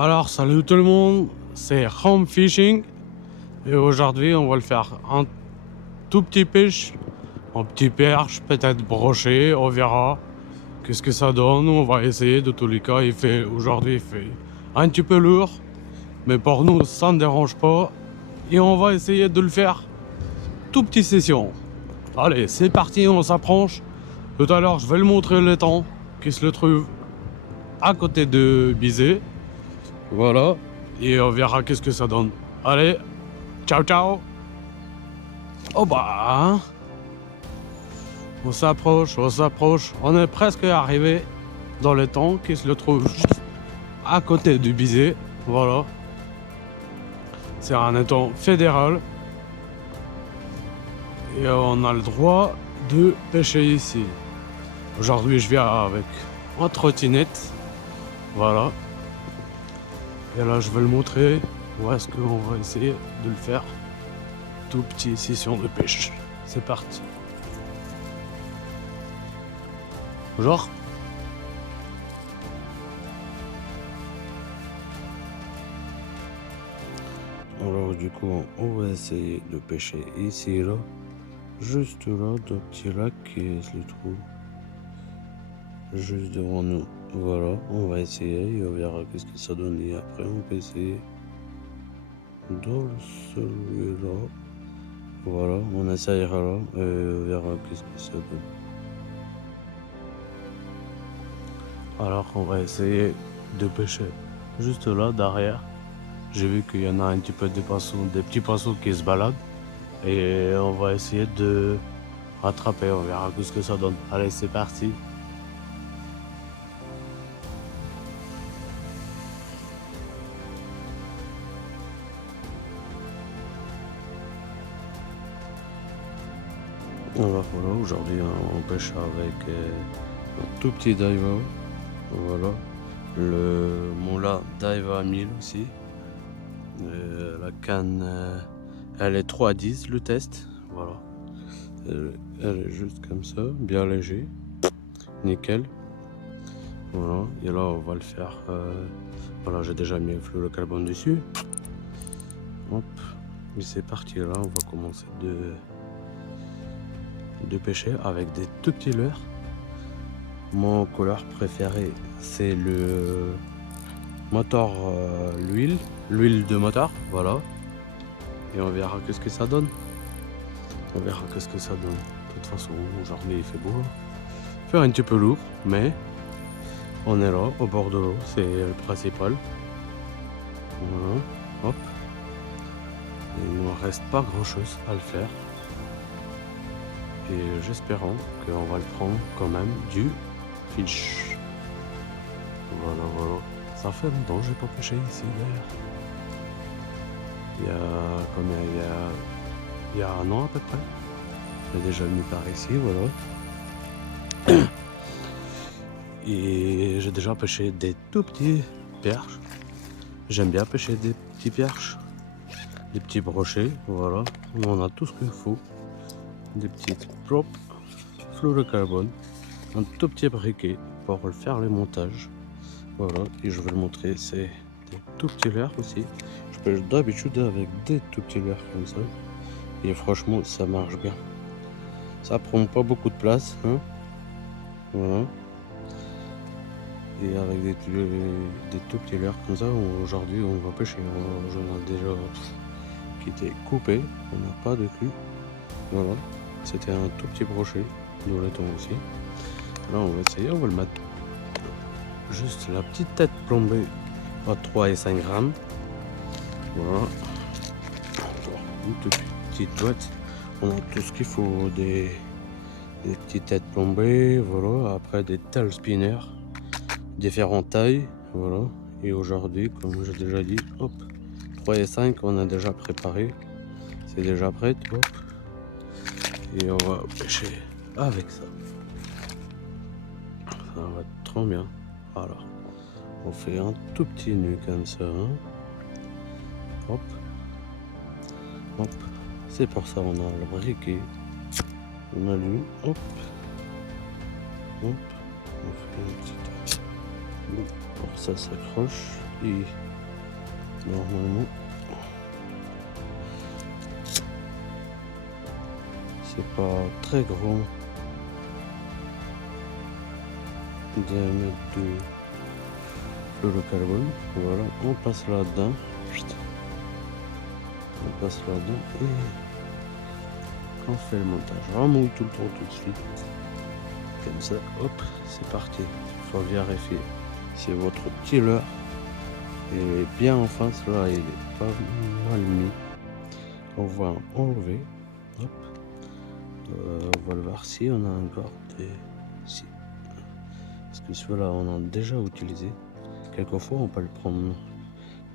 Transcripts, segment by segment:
Alors salut tout le monde, c'est Home Fishing et aujourd'hui on va le faire en tout petit pêche, en petit perche, peut-être broché, on verra qu'est-ce que ça donne. On va essayer. De tous les cas aujourd'hui il fait un petit peu lourd, mais pour nous ça ne dérange pas et on va essayer de le faire tout petit session. Allez, c'est parti, on s'approche. Tout à l'heure je vais le montrer le temps qui se le trouve à côté de Bizet. Voilà, et on verra qu'est-ce que ça donne. Allez, ciao ciao. Oh bah, on s'approche, on est presque arrivé dans le temps qui se le trouve juste à côté du Bizet. Voilà, c'est un étang fédéral et on a le droit de pêcher ici. Aujourd'hui je viens avec ma trottinette, voilà. Et là je vais le montrer où est-ce qu'on va essayer de le faire. Tout petit session de pêche. C'est parti. Bonjour. Alors du coup on va essayer de pêcher ici là. Juste là, d'un petit lac qui se le trouve juste devant nous. Voilà, on va essayer et on verra qu'est-ce que ça donne. Et après on peut essayer dans celui-là. Voilà, on essayera là et on verra qu'est-ce que ça donne. Alors on va essayer de pêcher juste là derrière. J'ai vu qu'il y en a un petit peu des petits poissons qui se baladent. Et on va essayer de rattraper, on verra ce que ça donne. Allez, c'est parti. Alors voilà, aujourd'hui on pêche avec un tout petit Daiwa. Voilà, le moulin Daiwa 1000 aussi. La canne, elle est 3,10 le test. Voilà, elle est juste comme ça, bien léger, nickel. Voilà, et là on va le faire. Voilà, j'ai déjà mis le fluorocarbone dessus. Hop, et c'est parti. Là, on va commencer de pêcher avec des tout petits leurres. Mon couleur préféré, c'est le moteur, l'huile de moteur. Voilà, et on verra qu'est-ce que ça donne. On verra qu'est-ce que ça donne. De toute façon, aujourd'hui il fait beau. Il fait un petit peu lourd, mais on est là, au bord de l'eau, c'est le principal. Voilà, hop. Il ne reste pas grand chose à le faire. Et j'espérons qu'on va le prendre quand même du fish. Voilà, voilà. Ça fait longtemps que j'ai pas pêché ici d'ailleurs. Il y a combien? Il y a un an à peu près. J'ai déjà venu par ici, voilà. Et j'ai déjà pêché des tout petits perches. J'aime bien pêcher des petits perches, des petits brochets, voilà. On a tout ce qu'il faut. Des petites props, fluorocarbone, un tout petit briquet pour faire les montages. Voilà, et je vais le montrer, c'est des tout petits leurres aussi. Je pêche d'habitude avec des tout petits leurres comme ça. Et franchement, ça marche bien. Ça prend pas beaucoup de place, hein. Voilà. Et avec des tout petits leurres comme ça, aujourd'hui on va pêcher. J'en ai déjà qui était coupé, on n'a pas de cul. Voilà, c'était un tout petit brochet, nous l'attend aussi. Là on va essayer, on va le mettre juste la petite tête plombée à 3 et 5 grammes. Voilà, une toute petite boîte. On a tout ce qu'il faut, des petites têtes plombées, voilà. Après des tail spinners, différentes tailles, voilà. Et aujourd'hui, comme j'ai déjà dit, hop, 3 et 5 on a déjà préparé, c'est déjà prêt, hop. Et on va pêcher avec ça. Ça va être trop bien. Alors, on fait un tout petit nœud comme ça. Hein. Hop. Hop. C'est pour ça on a le briquet. On allume. Hop. Hop. On fait un petit... Pour ça s'accroche. Et normalement, c'est pas très grand. Diamètre de fluorocarbone. Voilà, on passe là-dedans. On passe là-dedans et on fait le montage. On mouille tout le temps tout de suite. Comme ça, hop, c'est parti. Il faut vérifier si votre petit leurre il est bien en face. Là, il est pas mal mis. On va enlever. Hop. On va le voir si on a encore des... Si. Parce que ceux-là, on a déjà utilisé. Quelquefois, on peut le prendre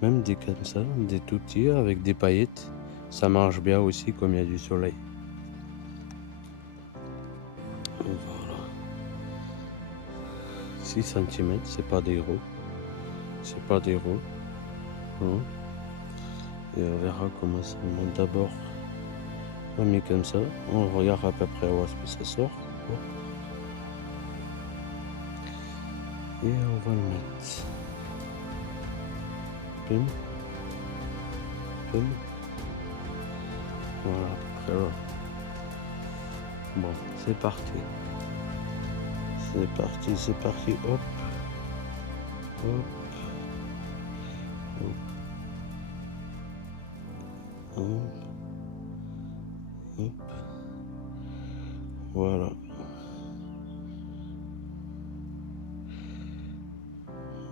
même des comme ça, des tout petits avec des paillettes. Ça marche bien aussi comme il y a du soleil. Voilà. 6 cm, c'est pas des gros. C'est pas des gros. Hein. Et on verra comment ça monte. D'abord, on met comme ça. On regarde à peu près où est-ce que ça sort. Et on va le mettre. Pum. Pum. Voilà, à peu près là. Bon, c'est parti. C'est parti, c'est parti. Hop. Hop. Hop. Hop. Hop. Voilà.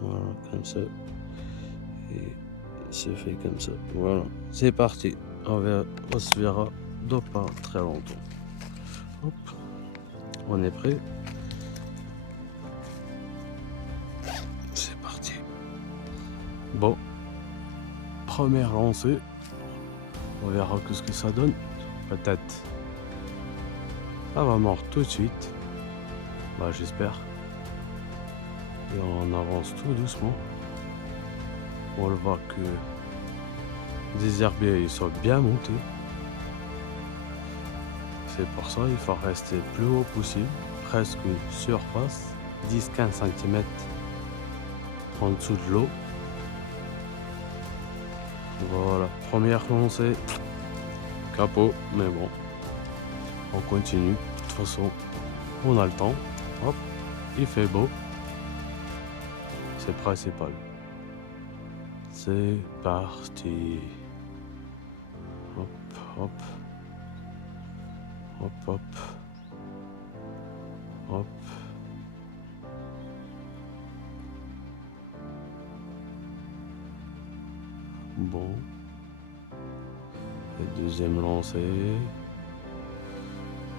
Voilà, comme ça. Et c'est fait comme ça. Voilà, c'est parti. On se verra dans pas très longtemps. Hop. On est prêt. C'est parti. Bon. Première lancée. On verra ce que ça donne. Peut-être. Ça va mordre tout de suite. Bah j'espère. Et on avance tout doucement. On le voit que des herbiers ils sont bien montés. C'est pour ça qu'il faut rester plus haut possible, presque surface, 10-15 cm en dessous de l'eau. Voilà, première lancée, capot, mais bon, on continue. De toute façon, on a le temps. Hop, il fait beau. C'est principal. C'est parti. Hop, hop. Hop, hop. Hop. Bon. Et deuxième lancée.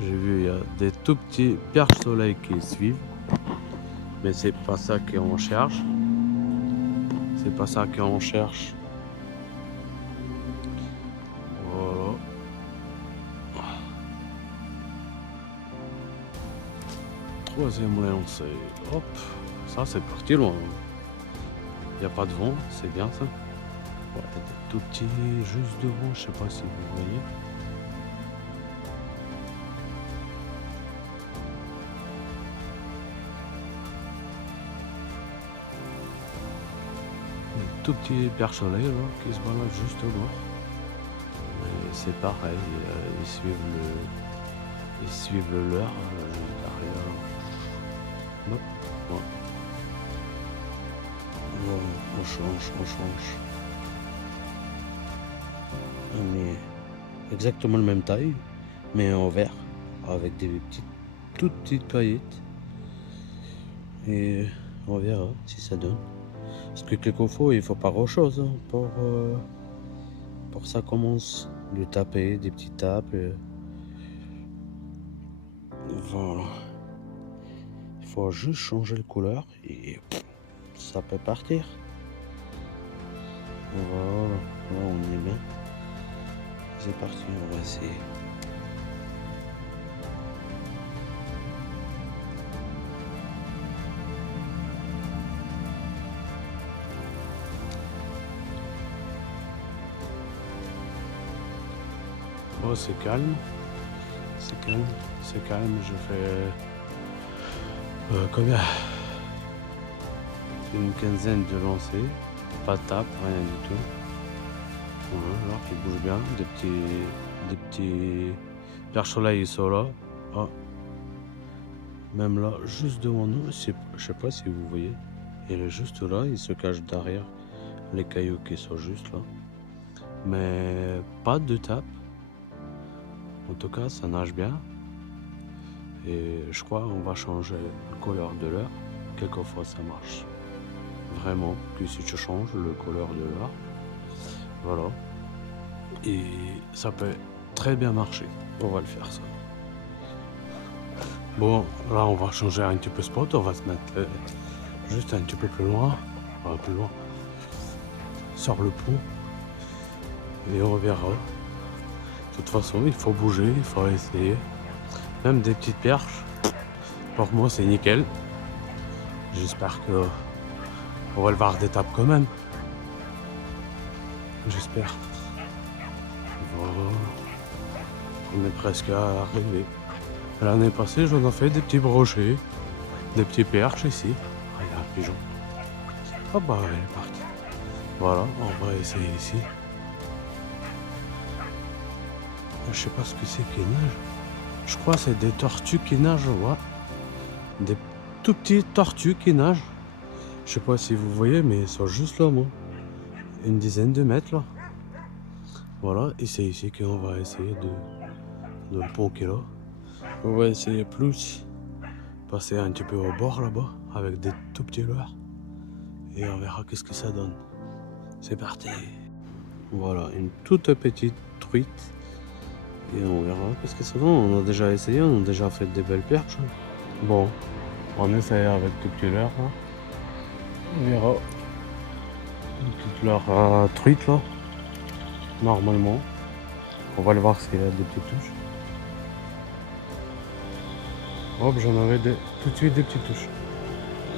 J'ai vu, il y a des tout petits perches-soleil qui suivent. Mais c'est pas ça qu'on cherche. C'est pas ça qu'on cherche. Voilà. Troisième lancée. Hop. Ça, c'est parti loin. Il n'y a pas de vent, c'est bien ça. Ouais, des tout petits, juste devant, je sais pas si vous voyez. Tout petit perche-soleil là qui se balade juste au bord. Et c'est pareil, ils suivent le leur derrière. Hop, ouais. On change. On met exactement la même taille, mais en vert, avec des toutes petites paillettes. Et on verra si ça donne. Parce que quelquefois, il faut pas grand chose hein, pour ça commence de taper, des petits tapes. Voilà. Il faut juste changer de couleur et ça peut partir. Voilà, là on est bien. C'est parti, on va essayer. Oh, c'est calme. C'est calme. Je fais combien? Une quinzaine de lancers. Pas de tape, rien du tout. Voilà, alors qui bouge bien, des petits perches-soleil ils sont là. Ah. Même là, juste devant nous, je sais pas si vous voyez, il est juste là, il se cache derrière les cailloux qui sont juste là. Mais pas de tape. En tout cas, ça nage bien. Et je crois qu'on va changer le couleur de l'heure. Quelquefois, ça marche vraiment que si tu changes le couleur de l'heure. Voilà. Et ça peut très bien marcher. On va le faire ça. Bon, là, on va changer un petit peu de spot. On va se mettre juste un petit peu plus loin. Enfin, plus loin. Sur le pont. Et on verra. De toute façon, il faut bouger, il faut essayer. Même des petites perches. Pour moi, c'est nickel. J'espère que on va le voir d'étape quand même. J'espère. Voilà. On est presque à arriver. L'année passée, j'en ai fait des petits brochets, des petits perches ici. Ah, il y a un pigeon. Ah bah, il est parti. Voilà, on va essayer ici. Je sais pas ce que c'est qui nage. Je crois que c'est des tortues qui nagent, ouais. Des tout petites tortues qui nagent. Je sais pas si vous voyez, mais ils sont juste là, moi. Une dizaine de mètres, là. Voilà, et c'est ici qu'on va essayer de le pont qui est là. On va essayer plus passer un petit peu au bord là-bas avec des tout petits leurres. Et on verra qu'est-ce que ça donne. C'est parti. Voilà, une toute petite truite. Et on verra qu'est-ce que ça donne. On a déjà essayé, on a déjà fait des belles perches. Bon, on essaie avec tout petit leurre là. On verra. Une petite leurre truite là. Normalement. On va le voir s'il y a des petites touches. Hop, j'en avais tout de suite des petites touches.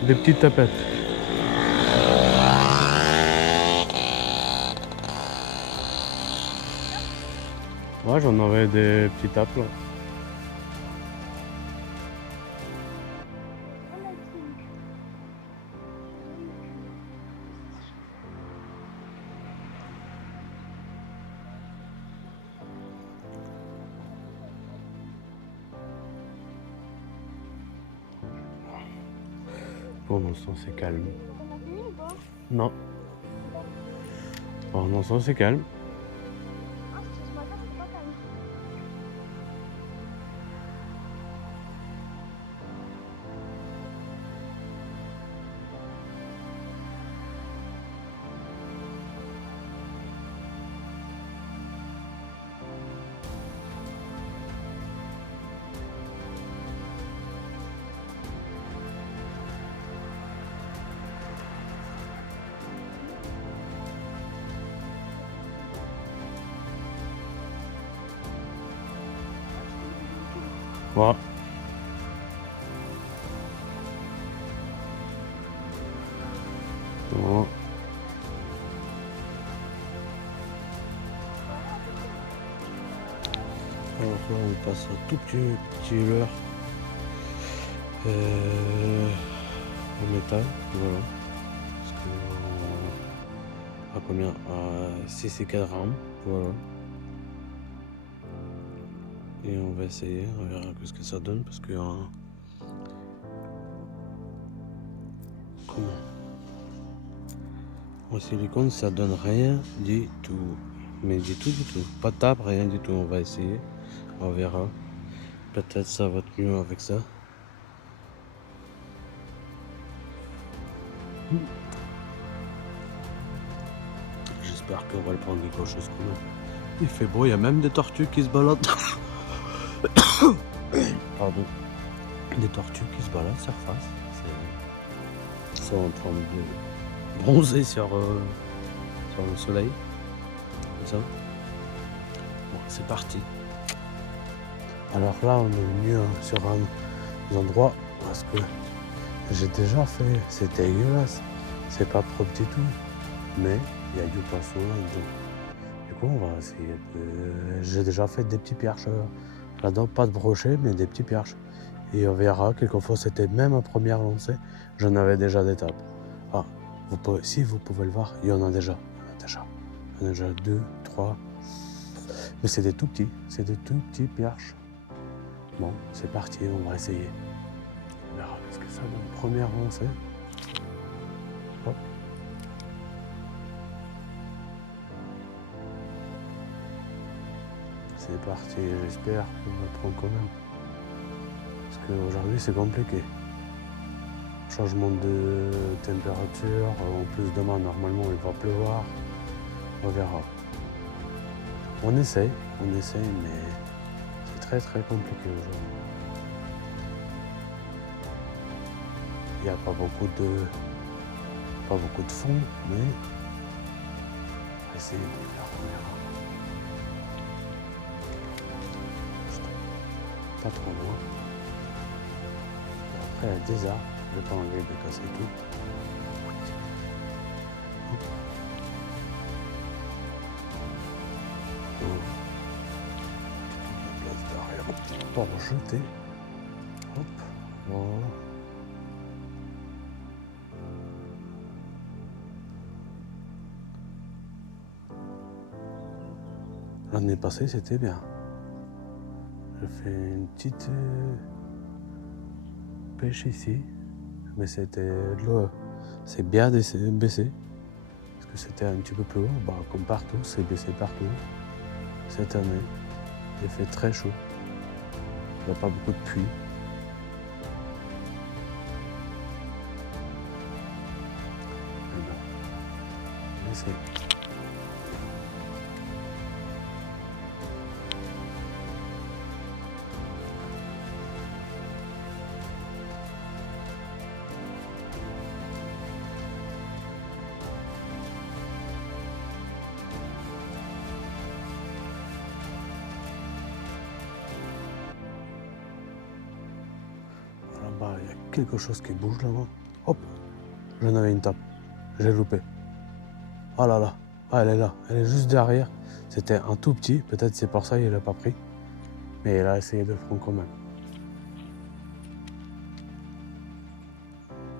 Des petites tapettes. Ouais, j'en avais des petits tapes là. Pour l'instant, c'est calme. Non. Pour l'instant, c'est calme. Voilà. Voilà. Alors là, on passe un tout petit leurre en métal, voilà. Parce que à combien? À 6 et 4 grammes, voilà. Et on va essayer, on verra ce que ça donne parce que comment? En silicone ça donne rien du tout. Mais du tout. Pas de tape, rien du tout. On va essayer. On verra. Peut-être ça va être mieux avec ça. J'espère qu'on va le prendre quelque chose quand même. Il fait beau, il y a même des tortues qui se baladent. Pardon. Des tortues qui se baladent surface. Ils sont en train de bronzer sur le soleil. Comme ça. Bon, c'est parti. Alors là, on est venu sur un endroit parce que j'ai déjà fait. C'est dégueulasse. C'est pas propre du tout. Mais il y a du poisson là-dedans. Du coup, on va essayer de. J'ai déjà fait des petits perches là-dedans, pas de brochets, mais des petits perches. Et on verra, quelquefois c'était même à première lancée, j'en avais déjà des tapes. Ah, Si vous pouvez le voir, il y en a déjà. Il y en a déjà 2, 3. Mais c'est des tout petits. C'est des tout petits perches. Bon, c'est parti, on va essayer. On verra ce que ça donne. Première lancée. Hop. C'est parti, j'espère qu'on va prendre quand même. Parce qu'aujourd'hui c'est compliqué. Changement de température, en plus demain normalement il va pleuvoir. On verra. On essaye, mais c'est très très compliqué aujourd'hui. Il n'y a pas beaucoup de fond, mais on va essayer de faire, on verra. Pas trop loin. Après, il y a des arbres, je vais pas enlever de casser tout. La place derrière, pour jeter. Hop, voilà. L'année passée, c'était bien. J'ai fait une petite pêche ici, mais c'était de l'eau. C'est bien baissé, parce que c'était un petit peu plus haut. Bah, comme partout, c'est baissé partout. Cette année, il fait très chaud. Il n'y a pas beaucoup de pluie. Mais bon, on essaie. Là-bas, il y a quelque chose qui bouge là-bas. Hop, j'en avais une tape. J'ai loupé. Ah là là, ah, elle est là, elle est juste derrière. C'était un tout petit, peut-être c'est pour ça qu'il l'a pas pris. Mais il a essayé de le prendre quand même.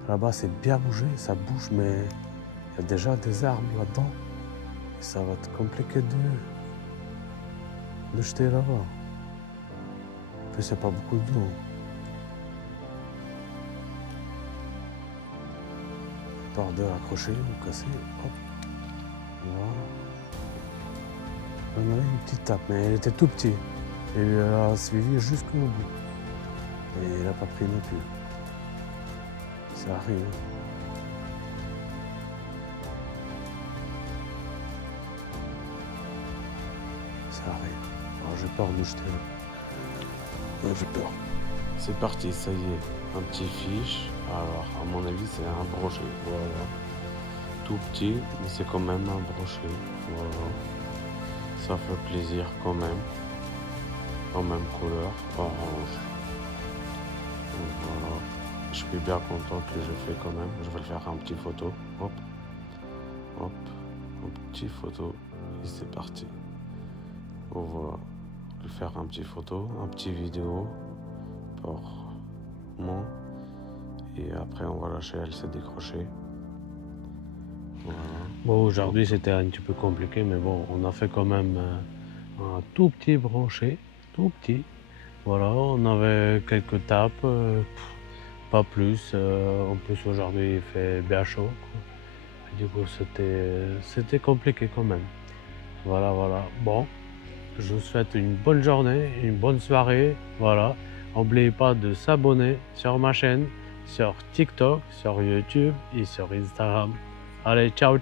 Là-bas, c'est bien bougé, ça bouge, mais il y a déjà des arbres là-dedans. Et ça va être compliqué de jeter là-bas. En plus, il n'y a pas beaucoup d'eau. À part de l'accrocher ou casser, hop. Voilà. On avait une petite tape, mais elle était tout petite. Et il a suivi jusqu'au bout. Et il n'a pas pris non plus. Ça arrive. Ça arrive. Alors j'ai peur de jeter là. J'ai peur. C'est parti, ça y est. Un petit fiche. Alors, à mon avis, c'est un brochet. Voilà. Tout petit, mais c'est quand même un brochet. Voilà. Ça fait plaisir quand même. En même couleur, orange. Donc, voilà. Je suis bien content que je fais quand même. Je vais le faire un petit photo. Hop. Hop. Un petit photo. Et c'est parti. On va le faire un petit photo, un petit vidéo pour moi. Et après, on va lâcher, elle s'est décrochée. Voilà. Bon, aujourd'hui, c'était un petit peu compliqué, mais bon, on a fait quand même un tout petit brochet, tout petit. Voilà, on avait quelques tapes, pas plus. En plus, aujourd'hui, il fait bien chaud, quoi. Du coup, c'était compliqué quand même. Voilà. Bon, je vous souhaite une bonne journée, une bonne soirée. Voilà, n'oubliez pas de s'abonner sur ma chaîne, sur TikTok, sur YouTube et sur Instagram. Allez, ciao.